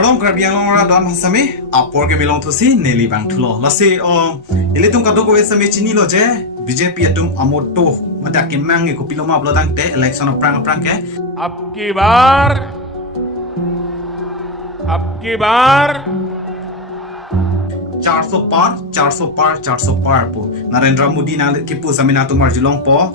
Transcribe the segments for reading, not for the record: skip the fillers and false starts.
Along Krabiang Radon Hasame, Apor belong to see Nelly Bangtulo. Lase or Elitum Kadoko Samechini Loje, BJP atum Amoto, Mataki Mangi Kupiloma Blodante, election of Prang Pranke. Abki bar 400 par po. Narendra Modi na kipu sa minato marjulong po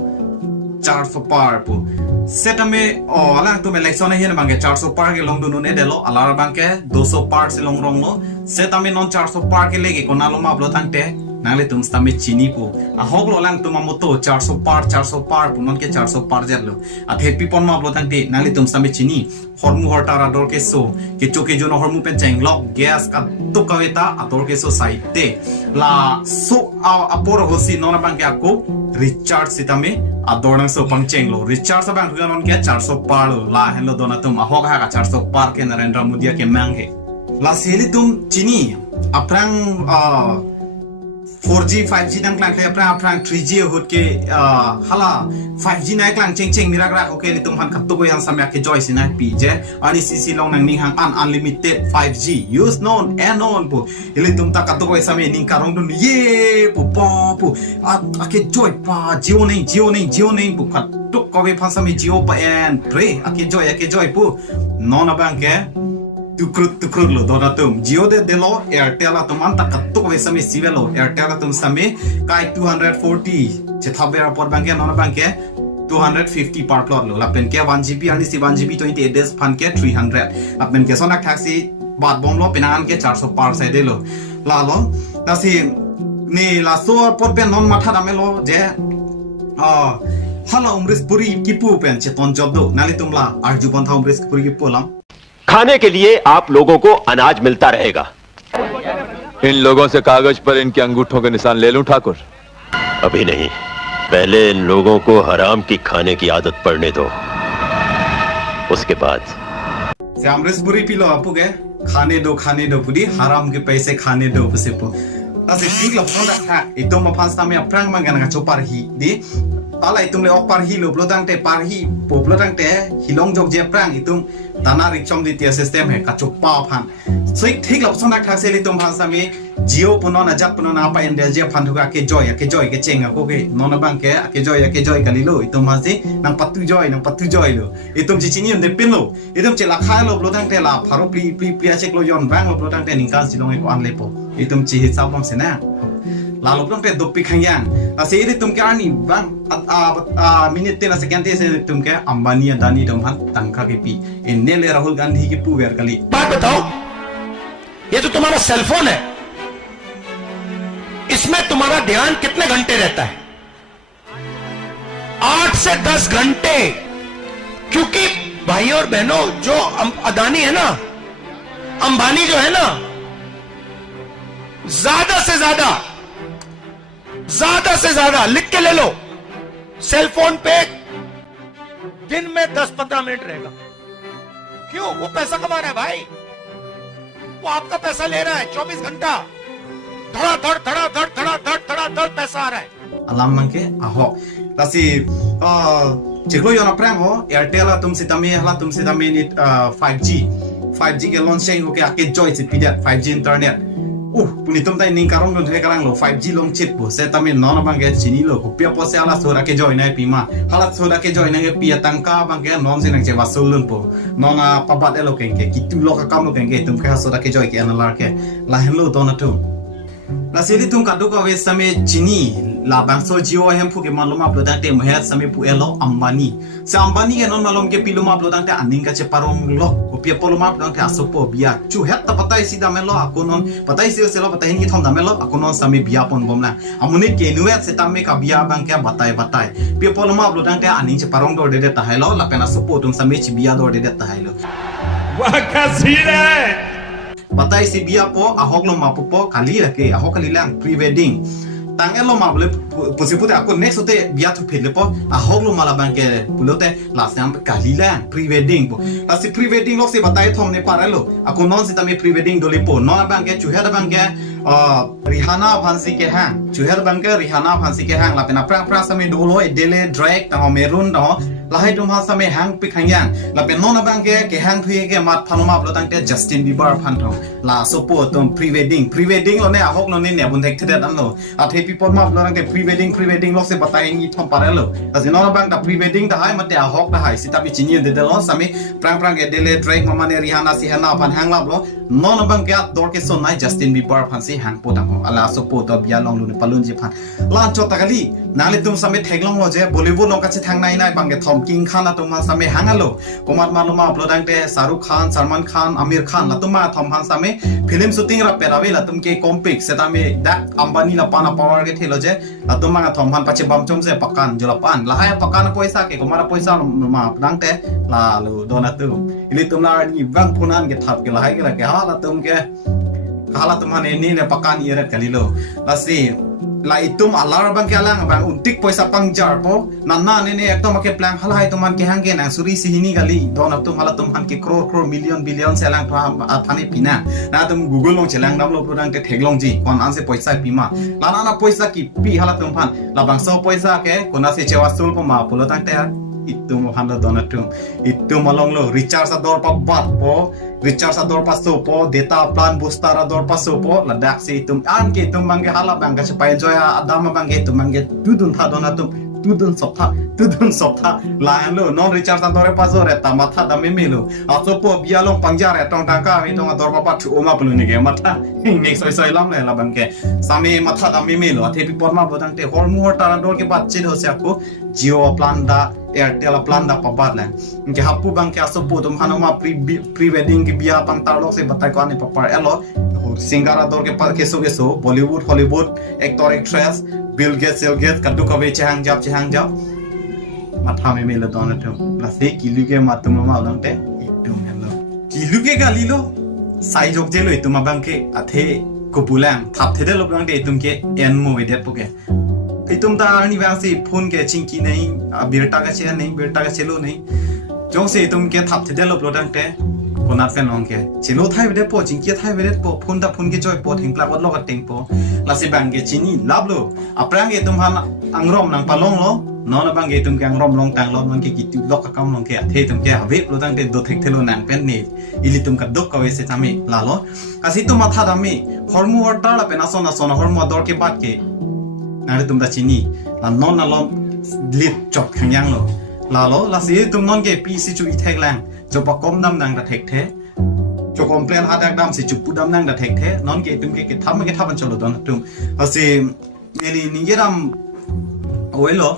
400 par po. Setame alang to election na hiyan bangke 400 par ke long duno ne delo alara bangke 200 par se long rong lo setame non 400 par ke lege konalo mablo tangte nale tum stame chini po a hoglo lang tum amoto 400 par po non ke 400 par jello a happy pon mablo tangte nale tum stame chini hormu hortara dor ke so ke choke jono hormu pen chenglok gas ka to kaweta ator ke so saite la so apor hosi nona bangke ako recharge sitame adorang so pangchenglo recharge bang non ke 400 par la henlo dona tum ahog ha ka 400 par ke Narendra Modi ke manghe la seli tum chini aprang 4G 5G nang klang kaya aprang 3G hot ke hala 5G na klang cheng mirak okay ni tum han khatto ko yang samyak ke joy sinai pi je ani cc long nang ning hang unlimited 5G use non and on po ili tum ta khatto ko samay ning karong dun ye po po ake joy pa jio ning po khatto ko we phan samay jio pa and pray ake joy po non abang ke tukrut lo dona tum Jio de lo Airtel atum anta katto ko sami sivelo Airtel atum sami kai 240 che thabe airport banke nona banke 250 per plot lo lapen ke 1GB ani si 1GB 28 days fan ke 300 lapen ke sonak taxi bat bom lo penan ke 400 par se de lo la lo nasi ni la so por ben non matha damelo je hala umris puri kipu pen che ton job do nali tumla arju bon tha umris puri kipu lam खाने के लिए आप लोगों को अनाज मिलता रहेगा। इन लोगों से कागज पर इनके अंगूठों के निशान ले लूं ठाकुर? अभी नहीं, पहले इन लोगों को हराम की खाने की आदत पड़ने दो, उसके बाद से अमृत बुरी पिलो आपू के खाने दो पूरी हराम के पैसे खाने दो उसे पो तासे ठीक लो प्रोडक्ट था इतो म फांस तामे अप्रांग मंगन का चोपार ही दी ताला इतुम ले ऑपर ही लो प्लोटांग ते पार ही पो प्लोटांग ते हिलोंग जोग जे अप्रांग इतुम ताना रिक्शम दितिया सिस्टम है कचो पा फान सो ठीक लो सोना था से ले तुम फांस तामे जियो पुनो न जप पुनो ना पा इंडिया जे फान थुका के जॉय के चेंगा को के नोना बांग के जॉय कलिलो इतुम मासे नंग पत्तू जॉय लो इतुम चिचिनी उन दे पिन लो इतुम चे लाखा लो प्लोटांग ते ला फारो प्ली चेक लो योन बांग लो प्लोटांग ते निकाल सिलोंग को आन लेपो इतुम ची हिसाब बम से ना lalu tuh teh dopi kanyang, nasi ini tuh kaya ni bang, minit teh nasi kante se tuh kaya Ambani Adani domhan tangka kepi, ini le Rahul Gandhi की पूगर कली। बात बताओ, ये तो तुम्हारा सेलफोन है, इसमें तुम्हारा ध्यान कितने घंटे रहता है? 8 से 10 घंटे, क्योंकि भाई और बहनों जो अदानी है ना, अंबानी जो है ना, ज्यादा से ज्यादा लिख के ले लो, सेल फोन पे दिन में 10-15 मिनट रहेगा। क्यों? वो पैसा कमा रहा है भाई, वो आपका पैसा ले रहा है 24 घंटा, धड़ा पैसा आ रहा है। alam mangke aho tasi ciklo yon aprang ho Airtel tum sitame ni 5G ke launching ho ke ake joy sit pidat 5G internet punitum tai ning karong don karang lo 5G long chip po se tame non bangke chini lo ko pia po se ala sora ke joy nai pima halat sora ke joy nai pia tangka bangke non se nang che wasulun po nona pabat elo ke kitu lo ka kam lo ke tum ka sora ke joy ke analar ke la henlo donatu la seli tum kadu ko ve same chini la bangso jio hem pu ke maluma product te mehat same pu elo Ambani se Ambani ke non malum ke piluma product te aning ka cheparong lo ko pia poluma product te asopo bia chu het ta patai sida melo akonon patai se lo patai ni thondam melo akonon same bia pon bomna amuni ke nuet se tamme ka bia bang ke batai pia poluma product te aning cheparong do de ta hailo la pena sopo tum same chi bia do de ta hailo wah kasih Batai si bia po ahok lo mapu po kali lake ahok kali lang pre-wedding tangelo mabule posipute aku next ote bia tu phele po ahok lo malabang ke pulote last time kali lang pre-wedding po lasi pre-wedding lo se batai thom ne paralo aku non sita me pre-wedding dole po non bang ke chuhera bang ke Rihanna fancy ke hang chuher bangke Rihanna fancy ke hang la pena pra same dolo e dele drag ta merun da lahai tum ha same hang pi khangyang la pen non bangke ke hang thuye ke mat phanoma lo tangte Justin Bieber phan thong la sopo tum pre wedding lo ne a hok lo ne bun thek thedet an lo a the people ma lo tangte pre wedding lo se batai ni thom pare lo ta se non bang ta pre wedding ta hai mate a hok da hai sita bi chini de lo same prang ke dele drag mama ne Rihanna si hana phan hang lab lo non bangke at dor ke so nai Justin Bieber phan si hang po dang ala sopo to bia long lu ne palun ji phan la cho takali nale tum same theklong lo je Bollywood lo ka che thang nai nai bangke thom king khana tum ma same hangalo komat maluma upload angte Shahrukh Khan Salman Khan Amir Khan la tuma thom han same film shooting ra perawe la tum ke complex seta me da Ambani la pana power ke thelo je la tuma thom han pache bam chom se pakan jola pan la hai pakan poisa ke komara poisa ma dangte la lu donatu ili tum la ni bang punan ke thap ke la hai ke la ke hala tum ke hala tum han ni ne pakan ire kalilo la si la itum alar bang ke alang bang untik poisa pangjar po nanna ne ne ekto make plan halai tuman ke hangge nang suri sihini gali don ap tum hala tum han ke crore million billion selang tham athani pina na tum google long chelang dam lo purang te theglong ji kon an se poisa pima la na poisa ki pi hala tum han la bang so poisa ke kona se chewa sul po ma pulo tang te itum han lo don atum itum along lo recharge ador pa bat po recharge ador pa so po data plan booster ador pa so po la dak se itum an ke tum bang hala bang ka se pa enjoy adama bang ke tum bang ke tudun tha don atum tudun sopha la lo non recharge ador pa so re ta matha da me melo a so po bia long pangja re tong tang ka mi tong ador pa thu oma plu ni ke matha next soi lam le la bang ke same matha da me melo the pi por ma bodang te hor mu hor ta ador ke bat chil ho se ko Jio plan da Airtel plan da pabat la ke hapu bang ke aso po tum hanoma pre wedding ke bia pang tar lok se batai ko ani papar elo singara dor ke pa keso Bollywood Hollywood actor actress Bill Gates Keduk ave chang jap matha me mele don atum la se kilu ke matum ma long te itum hello kilu ke galilo sai jok je lo itum bang ke athe kopulang thap thede lo bang te itum ke en mo vedet poke itum ta ani bang se phone ke chinki nahi birta ka che nahi birta ka chelo nahi jong se itum ke thap thede lo dang te konat fen long ke chelo thai vede po chinki thai vede po phone ke joy po thing plak lo ka teng po la se bang ke chini lablo aprang ke tum han angrom nang palong lo non bang ke tum ke angrom long tang lo man ke kitu lok ka kam long ke the tum ke have lo dang te do thek thelo nang pen ni ili tum ka dok ka we se tami la lo kasi tum matha dami hormu horta la pen asona hormu dor ke bat ke nare tum da chini la non na lo lit chok khangyang lo la lo la se tum non ke pi si chu I thek lang jo pa kom dam nang da thek the jo complain ha dak dam si chu pu dam nang da thek the non ke tum ke tham an cholo don tum asi eli ningeram oelo